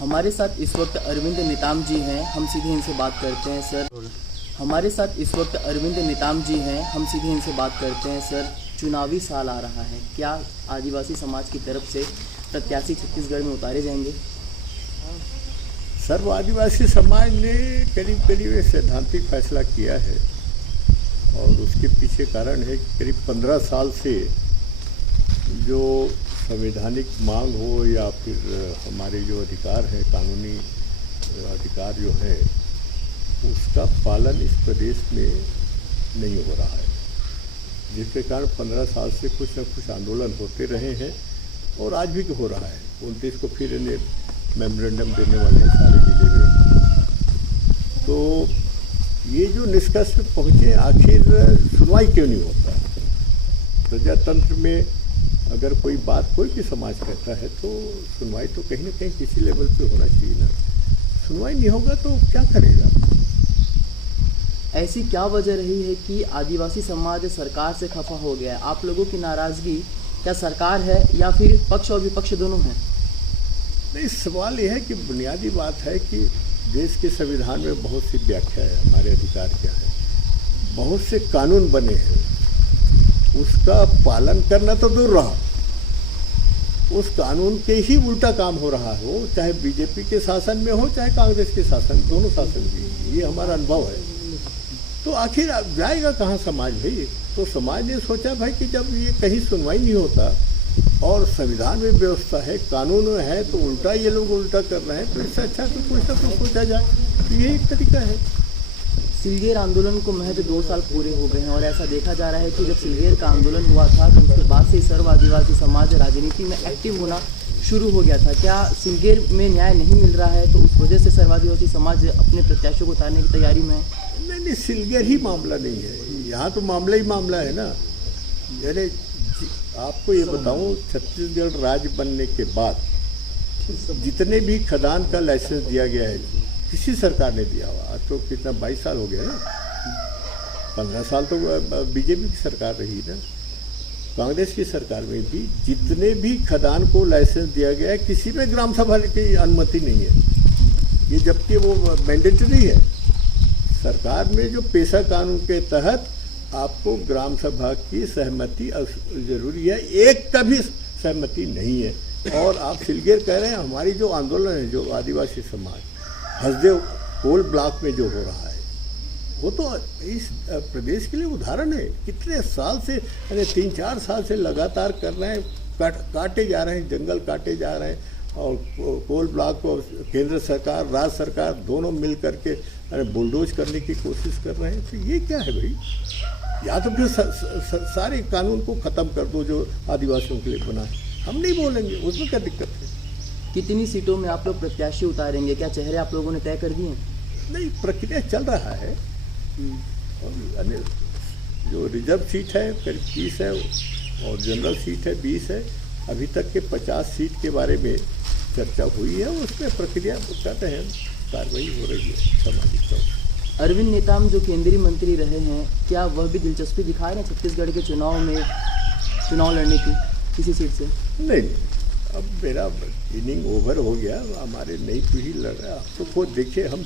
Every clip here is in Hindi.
हमारे साथ इस वक्त अरविंद नेताम जी हैं, हम सीधे इनसे बात करते हैं। सर, हमारे साथ इस वक्त अरविंद नेताम जी हैं, हम सीधे इनसे बात करते हैं। सर, चुनावी साल आ रहा है, क्या आदिवासी समाज की तरफ से प्रत्याशी छत्तीसगढ़ में उतारे जाएंगे? सर्व आदिवासी समाज ने करीब करीब एक सैद्धांतिक फैसला किया है और उसके पीछे कारण है कि करीब 15 साल से जो संवैधानिक मांग हो या फिर हमारे जो अधिकार हैं, कानूनी अधिकार जो है, उसका पालन इस प्रदेश में नहीं हो रहा है, जिसके कारण 15 साल से कुछ न कुछ आंदोलन होते रहे हैं और आज भी हो रहा है। 29 को फिर इन्हें मेमोरेंडम देने वाले हैं सारे जिले में। तो ये जो निष्कर्ष पे पहुँचे, आखिर सुनवाई क्यों नहीं होता? प्रजातंत्र में अगर कोई बात कोई भी समाज कहता है तो सुनवाई तो कहीं ना कहीं किसी लेवल पे होना चाहिए ना। सुनवाई नहीं होगा तो क्या करेगा? ऐसी क्या वजह रही है कि आदिवासी समाज सरकार से खफा हो गया है? आप लोगों की नाराज़गी क्या सरकार है या फिर पक्ष और विपक्ष दोनों हैं? नहीं, सवाल यह है कि बुनियादी बात है कि देश के संविधान में बहुत सी व्याख्या है, हमारे अधिकार क्या है, बहुत से कानून बने हैं, उसका पालन करना तो दूर रहा, उस कानून के ही उल्टा काम हो रहा हो, चाहे बीजेपी के शासन में हो चाहे कांग्रेस के शासन, दोनों शासन भी, ये हमारा अनुभव है। तो आखिर जाएगा कहाँ समाज भाई? तो समाज ने सोचा भाई कि जब ये कहीं सुनवाई नहीं होता और संविधान में व्यवस्था है, कानून में है, तो उल्टा ये लोग उल्टा कर रहे हैं, तो इससे अच्छा तो कुछ ना कुछ सोचा जाए। तो ये एक तरीका है। सिलगेर आंदोलन को महज 2 साल पूरे हो गए हैं और ऐसा देखा जा रहा है कि जब सिलगेर का आंदोलन हुआ था तो उसके बाद से सर्व आदिवासी समाज राजनीति में एक्टिव होना शुरू हो गया था। क्या सिलगेर में न्याय नहीं मिल रहा है तो उस वजह से सर्व आदिवासी समाज अपने प्रत्याशियों को उतारने की तैयारी में है? नहीं, सिलगेर ही मामला नहीं है, यहाँ तो मामला ही मामला है ना। यानी आपको ये बताऊँ, छत्तीसगढ़ राज्य बनने के बाद जितने भी खदान का लाइसेंस दिया गया है, किसी सरकार ने दिया हुआ, आज तो कितना 22 साल हो गया ना, 15 साल तो बीजेपी की सरकार रही ना, कांग्रेस की सरकार में भी जितने भी खदान को लाइसेंस दिया गया है, किसी में ग्राम सभा की अनुमति नहीं है, ये जबकि वो मैंडेटरी है। सरकार में जो पेशा कानून के तहत आपको ग्राम सभा की सहमति जरूरी है, एक का भी सहमति नहीं है। और आप सिलगेर कह रहे हैं, हमारी जो आंदोलन है, जो आदिवासी समाज हसदेव कोल ब्लॉक में जो हो रहा है, वो तो इस प्रदेश के लिए उदाहरण है। कितने साल से, अरे 3-4 साल से लगातार कर रहे हैं, काटे जा रहे हैं, जंगल काटे जा रहे हैं, और कोल ब्लॉक को केंद्र सरकार, राज्य सरकार दोनों मिल करके बुलडोज करने की कोशिश कर रहे हैं। तो ये क्या है भाई? या तो फिर सारे कानून को ख़त्म कर दो जो आदिवासियों के लिए बना है। हम नहीं बोलेंगे, उसमें क्या दिक्कत है? कितनी सीटों में आप लोग प्रत्याशी उतारेंगे? क्या चेहरे आप लोगों ने तय कर दिए? नहीं, प्रक्रिया चल रहा है। और जो रिजर्व सीट है करीब 30 है और जनरल सीट है 20 है। अभी तक के 50 सीट के बारे में चर्चा हुई है, उसमें प्रक्रिया कर रहे हैं, कार्रवाई हो रही है सामाजिक तौर पर। अरविंद नेताम जो केंद्रीय मंत्री रहे हैं, क्या वह भी दिलचस्पी दिखा रहे हैं छत्तीसगढ़ के चुनाव लड़ने की किसी सीट से? नहीं, अब मेरा इनिंग ओवर हो गया, हमारे नई पीढ़ी लड़ रहा है। आप तो खुद देखिए, हम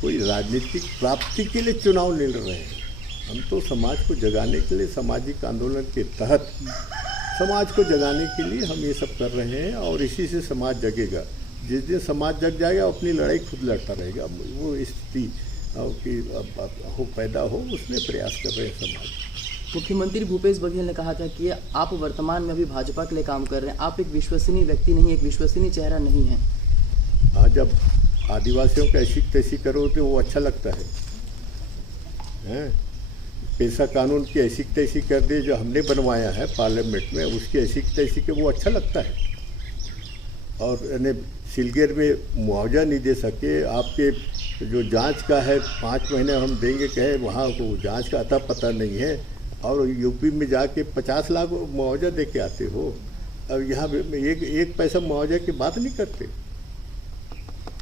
कोई राजनीतिक प्राप्ति के लिए चुनाव नहीं लड़ रहे हैं, हम तो समाज को जगाने के लिए, सामाजिक आंदोलन के तहत समाज को जगाने के लिए हम ये सब कर रहे हैं। और इसी से समाज जगेगा। जिस दिन समाज जग जाएगा, अपनी लड़ाई खुद लड़ता रहेगा। वो स्थिति कि हो पैदा हो, उसमें प्रयास कर रहे हैं समाज। मुख्यमंत्री भूपेश बघेल ने कहा था कि आप वर्तमान में अभी भाजपा के लिए काम कर रहे हैं, आप एक विश्वसनीय व्यक्ति नहीं, एक विश्वसनीय चेहरा नहीं है। हाँ, जब आदिवासियों का ऐसी तैसी करो तो वो अच्छा लगता है, हैं? पेशा कानून की ऐसी तैसी कर दे जो हमने बनवाया है पार्लियामेंट में, उसकी ऐसी तैसी के वो अच्छा लगता है। और सिलगेर में मुआवजा नहीं दे सके, आपके जो जांच का है 5 महीने हम देंगे कहे, वहाँ को जांच का अता पता नहीं है, और यूपी में जाके 50 लाख मुआवजा दे के आते हो। अब यहाँ एक पैसा मुआवजा की बात नहीं करते।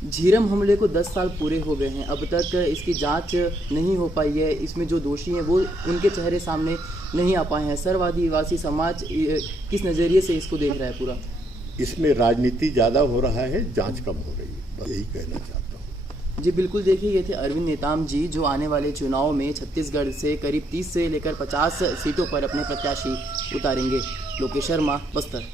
झीरम हमले को 10 साल पूरे हो गए हैं, अब तक इसकी जांच नहीं हो पाई है, इसमें जो दोषी हैं वो उनके चेहरे सामने नहीं आ पाए हैं। सर्व आदिवासी समाज किस नज़रिए से इसको देख रहा है पूरा? इसमें राजनीति ज़्यादा हो रहा है, जांच कम हो रही है, बस यही कहना चाहता हूँ। जी बिल्कुल, देखिए ये थे अरविंद नेताम जी, जो आने वाले चुनाव में छत्तीसगढ़ से करीब 30 से लेकर 50 सीटों पर अपने प्रत्याशी उतारेंगे। लोकेश शर्मा, बस्तर।